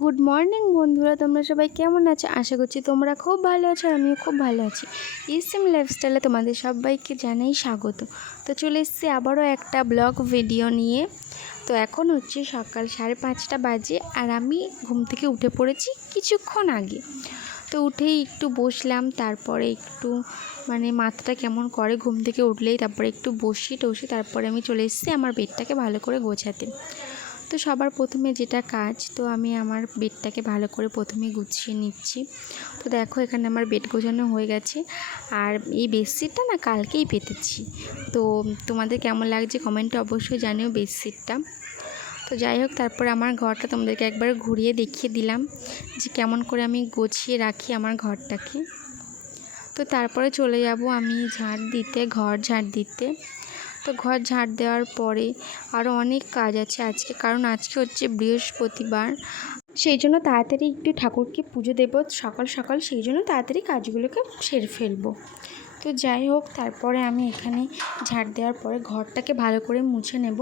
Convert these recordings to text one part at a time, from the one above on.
Good morning বন্ধুরা। তোমরা সবাই কেমন আছো? আশা করছি তোমরা খুব ভালো আছো আর আমিও খুব ভালো আছি। ইসেম লাইফস্টাইলে তোমাদের সবাইকে জানাই স্বাগত। তো চলে এসেছি আবারও একটা ব্লগ ভিডিও নিয়ে। তো এখন হচ্ছে সকাল সাড়ে পাঁচটা বাজে আর আমি ঘুম থেকে উঠে পড়েছি কিছুক্ষণ আগে। তো উঠেই একটু বসলাম, তারপরে একটু মানে মাথাটা কেমন করে ঘুম থেকে উঠলেই তারপরে একটু বসি টসি তারপরে আমি চলে এসেছি আমার বেডটাকে ভালো করে গোছাতে। তো সবার প্রথমে যেটা কাজ, তো আমি আমার বেডটাকে ভালো করে প্রথমে গুছিয়ে নিচ্ছি। তো দেখো এখানে আমার বেড গোছানো হয়ে গেছে। আর এই বেডশিটটা না কালকেই পেতেছি। তো তোমাদের কেমন লাগছে কমেন্টে অবশ্যই জানিও বেডশিটটা। তো যাই হোক, তারপরে আমার ঘরটা তোমাদেরকে একবার ঘুরিয়ে দেখিয়ে দিলাম যে কেমন করে আমি গুছিয়ে রাখি আমার ঘরটাকে। তো তারপরে চলে যাব আমি ঝাড় দিতে, ঘর ঝাড় দিতে। তো ঘর ঝাড় দেওয়ার পরে আরও অনেক কাজ আছে আজকে। কারণ আজকে হচ্ছে বৃহস্পতিবার। সেই জন্য তাড়াতাড়ি একটু ঠাকুরকে পুজো দেবো সকাল সকাল, সেই জন্য তাড়াতাড়ি কাজগুলোকে সেরে ফেলব। তো যাই হোক, তারপরে আমি এখানে ঝাড় দেওয়ার পরে ঘরটাকে ভালো করে মুছে নেব।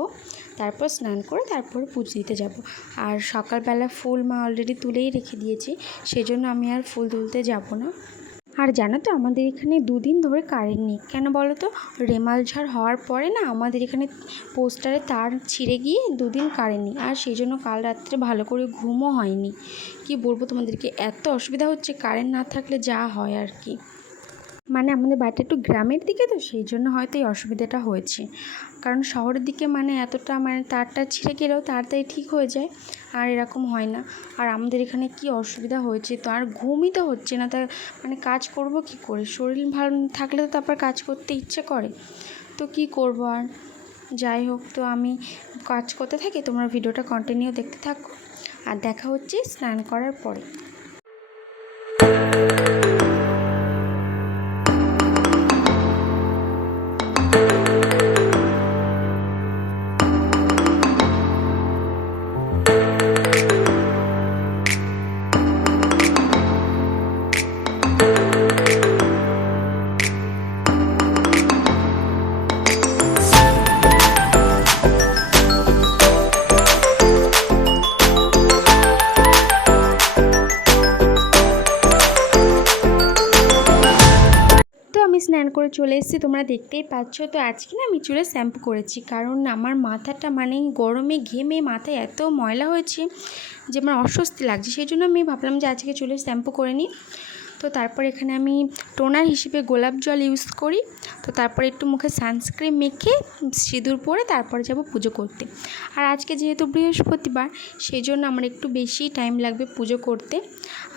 তারপর স্নান করে তারপরে পুজো দিতে যাব। আর সকালবেলা ফুল মা অলরেডি তুলেই রেখে দিয়েছি সেই জন্য আমি আর ফুল তুলতে যাব না। আর জানো তো, আমাদের এখানে দুদিন ধরে কারেন্ট নেই। কেন বলো তো? রেমাল ঝড় হওয়ার পরে না, আমাদের এখানে পোস্টারে তার ছিঁড়ে গিয়ে দুদিন কারেন্ট নেই। আর সেই জন্য কাল রাত্রে ভালো করে ঘুমও হয়নি। কি বলব তোমাদেরকে? এত অসুবিধা হচ্ছে কারেন্ট না থাকলে যা হয় আর কি। মানে আমাদের বাড়িটা একটু গ্রামের দিকে তো সেই জন্য হয়তো এই অসুবিধাটা হয়েছে। কারণ শহরের দিকে মানে এতটা মানে তারটা ছিঁড়ে গেলেও তাড়াতাড়ি ঠিক হয়ে যায়, আর এরকম হয় না। আর আমাদের এখানে কি অসুবিধা হয়েছে তো আর ঘুমই তো হচ্ছে না। তা মানে কাজ করব কি করে? শরীর ভালো থাকলে তো তারপর কাজ করতে ইচ্ছে করে। তো কি করব আর? যাই হোক, তো আমি কাজ করতে থাকি, তোমরা ভিডিওটা কন্টিনিউ দেখতে থাকো। আর দেখা হচ্ছে স্নান করার পরে। করে চলে এসেছি, তোমরা দেখতেই পাচ্ছ। তো আজকে না আমি চুলে শ্যাম্পু করেছি, কারণ আমার মাথাটা মানে গরমে, ঘেমে মাথায় এত ময়লা হয়েছে যে আমার অস্বস্তি লাগছে। সেই জন্য আমি ভাবলাম যে আজকে চুলে শ্যাম্পু করে নিই। তো তারপর এখানে আমি টোনার হিসেবে গোলাপ জল ইউজ করি। তো তারপরে একটু মুখে সানস্ক্রিন মেখে সিঁদুর পরে তারপরে যাব পুজো করতে। আর আজকে যেহেতু বৃহস্পতিবার সেই জন্য আমার একটু বেশি টাইম লাগবে পুজো করতে।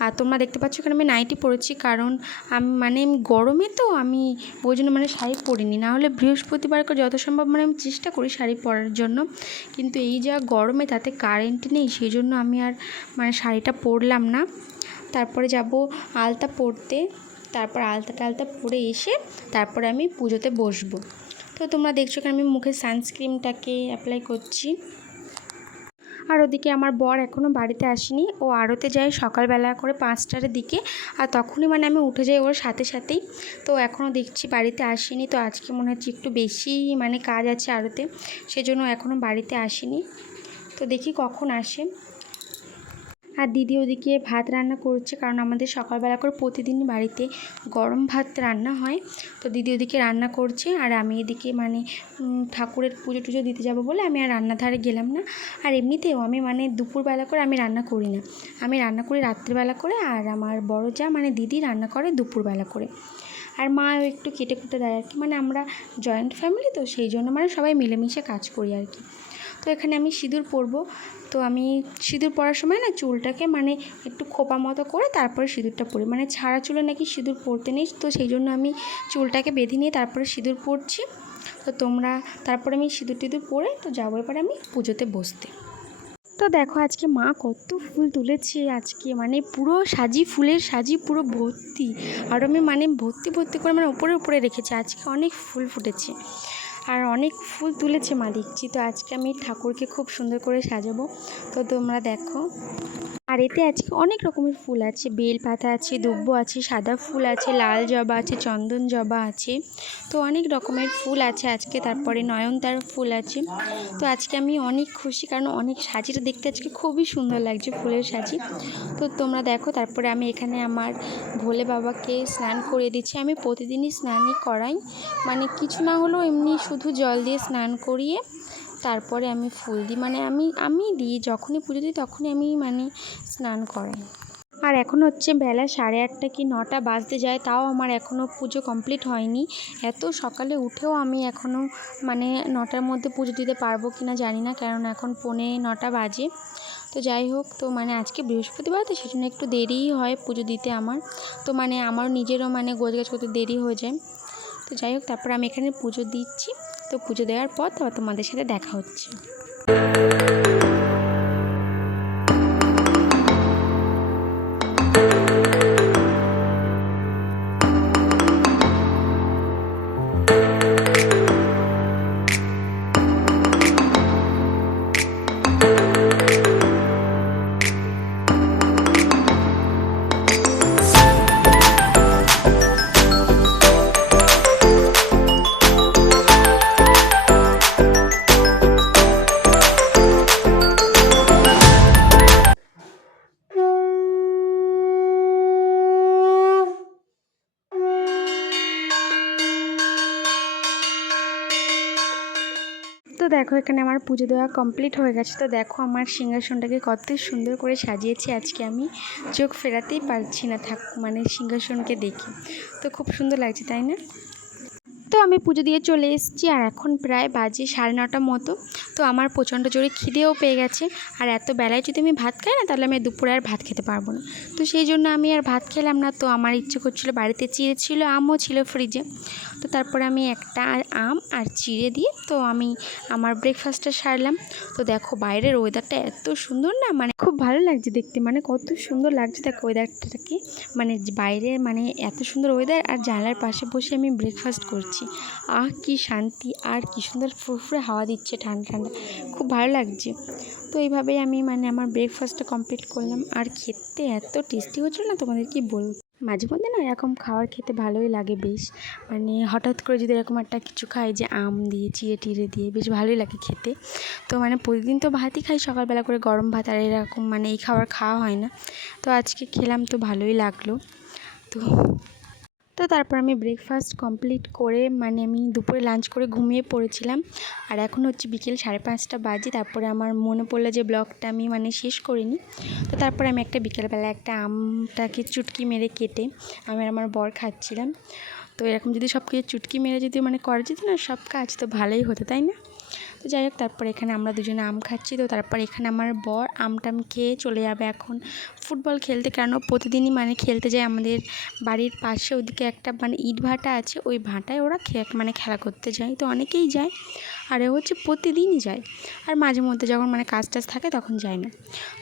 আর তোমরা দেখতে পাচ্ছ এখানে আমি নাইটি পরেছি কারণ আমি মানে গরমে তো আমি ওই জন্য মানে শাড়ি পরিনি। না হলে বৃহস্পতিবারকে যত সম্ভব মানে আমি চেষ্টা করি শাড়ি পরার জন্য। কিন্তু এই যা গরমে তাতে কারেন্ট নেই সেই জন্য আমি আর মানে শাড়িটা পরলাম না। তারপরে যাব আলতা পড়তে। তারপর আলতা টালতা পরে এসে তারপরে আমি পুজোতে বসবো। তো তোমরা দেখছ কেন আমি মুখে সানস্ক্রিনটাকে অ্যাপ্লাই করছি। আর ওদিকে আমার বর এখনও বাড়িতে আসেনি। ও আড়তে যায় সকালবেলা করে পাঁচটার দিকে। আর তখনই মানে আমি উঠে যাই ওর সাথে সাথেই। তো এখনও দেখছি বাড়িতে আসেনি। তো আজকে মনে হচ্ছে একটু বেশি মানে কাজ আছে আড়তে সেজন্য এখনও বাড়িতে আসেনি। তো দেখি কখন আসে। আর দিদি ওদিকে ভাত রান্না করছে কারণ আমাদের সকালবেলা করে প্রতিদিন বাড়িতে গরম ভাত রান্না হয়। তো দিদি ওদিকে রান্না করছে আর আমি এদিকে মানে ঠাকুরের পুজো টুজো দিতে যাব বলে আমি আর রান্নাধারে গেলাম না। আর এমনিতেও আমি মানে দুপুরবেলা করে আমি রান্না করি না। আমি রান্না করি রাত্রিবেলা করে আর আমার বড় যা মানে দিদি রান্না করে দুপুরবেলা করে। আর মা একটু কেটে কুটে দেয় আর কি। মানে আমরা জয়েন্ট ফ্যামিলি তো সেই জন্য মানে সবাই মিলেমিশে কাজ করি আর কি। তো এখানে আমি সিঁদুর পরবো। তো আমি সিঁদুর পরার সময় না চুলটাকে মানে একটু খোপা মতো করে তারপরে সিঁদুরটা পরি। মানে ছাড়া চুলে নাকি সিঁদুর পরতে নেই, তো সেই জন্য আমি চুলটাকে বেঁধে নিয়ে তারপরে সিঁদুর পরছি। তো তোমরা তারপরে আমি সিঁদুর টিঁদুর পরে তো যাব এবার আমি পুজোতে বসতে। তো দেখো আজকে মা কত ফুল তুলেছে, আজকে মানে পুরো সাজি, ফুলের সাজি, পুরো ভর্তি। আর আমি মানে ভর্তি ভর্তি করে মানে উপরে উপরে রেখেছি। আজকে অনেক ফুল ফুটেছে। আর অনেক ফুল তুলেছে মা, দেখছি। তো আজকে আমি ঠাকুরকে খুব সুন্দর করে সাজাবো। তো তোমরা দেখো। আর এতে আজকে অনেক রকমের ফুল আছে। বেল পাতা আছে, দুব্ব আছে, সাদা ফুল আছে, লাল জবা আছে, চন্দন জবা আছে। তো অনেক রকমের ফুল আছে আজকে, তারপরে নয়নতার ফুল আছে। তো আজকে আমি অনেক খুশি কারণ অনেক সাজিটা দেখতে আজকে খুবই সুন্দর লাগছে ফুলের সাজি। তো তোমরা দেখো, তারপরে আমি এখানে আমার ভোলে বাবাকে স্নান করিয়ে দিচ্ছি। আমি প্রতিদিনই স্নানই করাই। মানে কিছু না হলেও এমনি শুধু জল দিয়ে স্নান করিয়ে তারপরে আমি ফুল দিই মানে আমি আমি দিই, যখনই পুজো দিই তখনই আমি মানে স্নান করাই। আর এখন হচ্ছে বেলা সাড়ে আটটা কি নটা বাজতে যায়, তাও আমার এখনও পুজো কমপ্লিট হয়নি। এত সকালে উঠেও আমি এখনও মানে নটার মধ্যে পুজো দিতে পারব কি না জানি না কারণ এখন পৌনে নটা বাজে। তো যাই হোক, তো মানে আজকে বৃহস্পতিবার, তো সেজন্য একটু দেরিই হয় পুজো দিতে আমার। তো মানে আমার নিজেরও মানে গোছগাছ করতে দেরি হয়ে যায়। তো যাই হোক, তারপর আমি এখানে পুজো দিচ্ছি। তো পুজো দেওয়ার পর তোমাদের সাথে দেখা হচ্ছে। দেখো, এখানে আমার পুজো দেওয়া কমপ্লিট হয়ে গেছে। তো দেখো, আমার সিংহাসনটাকে কত সুন্দর করে সাজিয়েছি। আজকে আমি চোখ ফেরাতেই পারছি না থাক মানে সিংহাসনকে দেখি। তো খুব সুন্দর লাগছে, তাই না? তো আমি পুজো দিয়ে চলে এসেছি, আর এখন প্রায় বাজে সাড়ে নটা মতো। তো আমার প্রচণ্ড জোরে খিদেও পেয়ে গেছে। আর এত বেলায় যদি আমি ভাত খাই না, তাহলে আমি দুপুরে আর ভাত খেতে পারব না। তো সেই জন্য আমি আর ভাত খেলাম না। তো আমার ইচ্ছে করছিল, বাড়িতে চিড়ে ছিল, আমও ছিল ফ্রিজে তো তারপরে আমি একটা আম আর চিড়ে দিয়ে, তো আমি আমার ব্রেকফাস্টটা সারলাম। তো দেখো বাইরের ওয়েদারটা এত সুন্দর না মানে খুব ভালো লাগছে দেখতে। মানে কত সুন্দর লাগছে দেখো ওয়েদারটাকে মানে বাইরে মানে এত সুন্দর ওয়েদার আর জানলার পাশে বসে আমি ব্রেকফাস্ট করছি। আহ, কি শান্তি আর কি সুন্দর ফুরফুরে হাওয়া দিচ্ছে ঠান্ডা ঠান্ডা। খুব ভালো লাগছে। তো এইভাবেই আমি মানে আমার ব্রেকফাস্টটা কমপ্লিট করলাম। আর খেতে এত টেস্টি হচ্ছিল না, তোমাদের কি বলব মাঝে মধ্যে না এরকম খাবার খেতে ভালোই লাগে বেশ। মানে হঠাৎ করে যদি এরকম একটা কিছু খাই যে আম দিয়ে, চিড়ে টিড়ে দিয়ে, বেশ ভালোই লাগে খেতে। তো মানে প্রতিদিন তো ভাতই খাই, সকালবেলা করে গরম ভাত আর এরকম মানে এই খাবার খাওয়া হয় না। তো আজকে খেলাম তো ভালোই লাগল। তো তো তারপর আমি ব্রেকফাস্ট কমপ্লিট করে মানে আমি দুপুরে লাঞ্চ করে ঘুমিয়ে পড়েছিলাম। আর এখন হচ্ছে বিকেল সাড়ে পাঁচটা বাজে, তারপরে আমার মনে পড়ল যে ব্লগটা আমি মানে শেষ করিনি। তো তারপরে আমি একটা বিকেলবেলা একটা আমটাকে চুটকি মেরে কেটে আমি আমার বর খাচ্ছিলাম। তো এরকম যদি সব কিছু চুটকি মেরে যদি মানে করা যেত না, সব কাজ তো ভালোই হতো, তাই না? তো যাই হোক, তারপর এখানে আমরা দুজনে আম খাচ্ছি। তো তারপর এখানে আমার বর আমটাম খেয়ে চলে যাবে এখন ফুটবল খেলতে। কেন প্রতিদিনই মানে খেলতে যায় আমাদের বাড়ির পাশে। ওদিকে একটা মানে ইট ভাটা আছে, ওই ভাটায় ওরা খে মানে খেলা করতে যায়। তো অনেকেই যায় আর হচ্ছে প্রতিদিনই যায়। আর মাঝে মধ্যে যখন মানে কাজ টাজ থাকে তখন যায় না।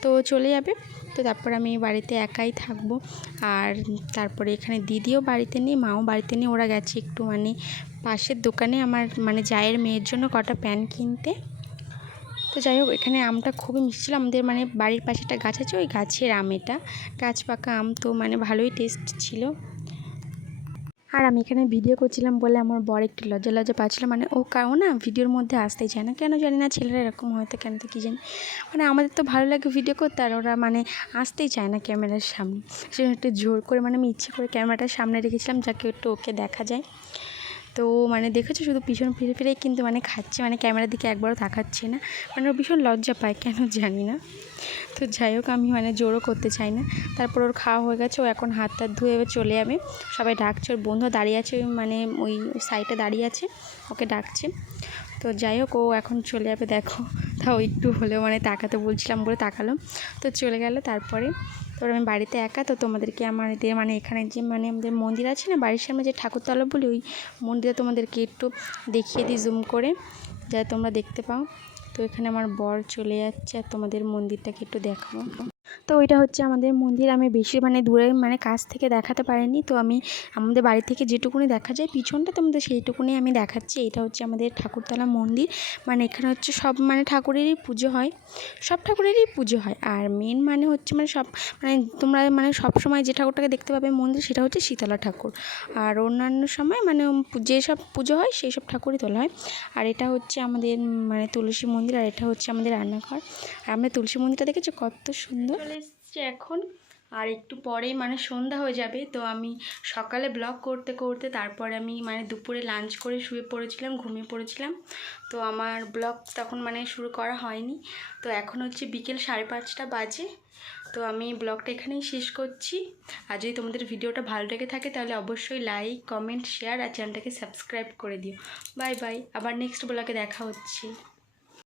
তো চলে যাবে। তো তারপর আমি বাড়িতে একাই থাকব। আর তারপরে এখানে দিদিও বাড়িতে নেই, মাও বাড়িতে নেই, ওরা গেছে একটু মানে পাশের দোকানে আমার মানে জায়ের মেয়ের জন্য কটা প্যান্ট কিনতে। তো যাই হোক, এখানে আমটা খুবই মিষ্টি ছিল। আমাদের মানে বাড়ির পাশে একটা গাছ আছে, ওই গাছের আম এটা। গাছ পাকা আম তো মানে ভালোই টেস্ট ছিল। আর আমি এখানে ভিডিও করছিলাম বলে আমার বর একটু লজ্জা লজ্জা পাচ্ছিলো। মানে ও কারও না ভিডিওর মধ্যে আসতেই চায় না। কেন জানি না ছেলেরা এরকম হয়তো কেন তো কী জানি। মানে আমাদের তো ভালো লাগে ভিডিও করতে আর ওরা মানে আসতেই চায় না ক্যামেরার সামনে। সেজন্য একটু জোর করে মানে আমি ইচ্ছে করে ক্যামেরাটার সামনে রেখেছিলাম যাকে একটু ওকে দেখা যায়। তো মানে দেখেছ শুধু পিছন ফিরে ফিরেই কিন্তু মানে খাচ্ছে মানে ক্যামেরার দিকে একবারও তাকাচ্ছে না। মানে ও ভীষণ লজ্জা পায়, কেন জানি না। তো যাই হোক, আমি মানে জোরও করতে চাই না। তারপর ওর খাওয়া হয়ে গেছে, ও এখন হাত টাত ধুয়ে চলে যাবে। সবাই ডাকছে, ওর বন্ধু দাঁড়িয়ে আছে মানে ওই সাইডে দাঁড়িয়ে আছে, ওকে ডাকছে। তো যাই হোক, ও এখন চলে যাবে, দেখো। তাও একটু হলেও মানে তাকাতে বলছিলাম বলে তাকালো তো চলে গেল, তারপরে তারপর আমি বাড়িতে একা, তো তোমাদেরকে আমাদের মানে এখানে যে মানে আমাদের মন্দির আছে না, বাড়ির সামনে যে ঠাকুরতলা বলি, ওই মন্দিরে তোমাদেরকে একটু দেখিয়ে দিই জুম করে, যা তোমরা দেখতে পাও। তো এখানে আমার বর চলে যাচ্ছে, আর তোমাদের মন্দিরটাকে একটু দেখাবো। তো ওইটা হচ্ছে আমাদের মন্দির। আমি বেশি মানে দূরে মানে কাছ থেকে দেখাতে পারিনি। তো আমি আমাদের বাড়ি থেকে যেটুকুনি দেখা যায় পিছনটা তোমাদের সেইটুকুনি আমি দেখাচ্ছি। এটা হচ্ছে আমাদের ঠাকুরতলা মন্দির। মানে এখানে হচ্ছে সব মানে ঠাকুরেরই পুজো হয়। সব ঠাকুরেরই পুজো হয়। আর মেন মানে হচ্ছে মানে সব মানে তোমরা মানে সব সময় যে ঠাকুরটাকে দেখতে পাবে মন্দির সেটা হচ্ছে শীতলা ঠাকুর। আর অন্যান্য সময় মানে যেসব পুজো হয় সেই সব ঠাকুরই তোলা হয়। আর এটা হচ্ছে আমাদের মানে তুলসী মন্দির আর এটা হচ্ছে আমাদের রান্নাঘর। আর আমরা তুলসী মন্দিরটা দেখেছ? কত সুন্দর। চলে এসছে এখন। আর একটু পরেই মানে সন্ধ্যা হয়ে যাবে, তো আমি সকালে ব্লগ করতে করতে তারপরে আমি মানে দুপুরে লাঞ্চ করে শুয়ে পড়েছিলাম, ঘুমিয়ে পড়েছিলাম। তো আমার ব্লগ তখন মানে শুরু করা হয়নি। তো এখন হচ্ছে বিকেল সাড়ে পাঁচটা বাজে। তো আমি ব্লগটা এখানেই শেষ করছি। আর যদি তোমাদের ভিডিওটা ভালো লেগে থাকে তাহলে অবশ্যই লাইক কমেন্ট শেয়ার আর চ্যানেলটাকে সাবস্ক্রাইব করে দিও। বাই বাই আবার নেক্সট ব্লগে দেখা হচ্ছে।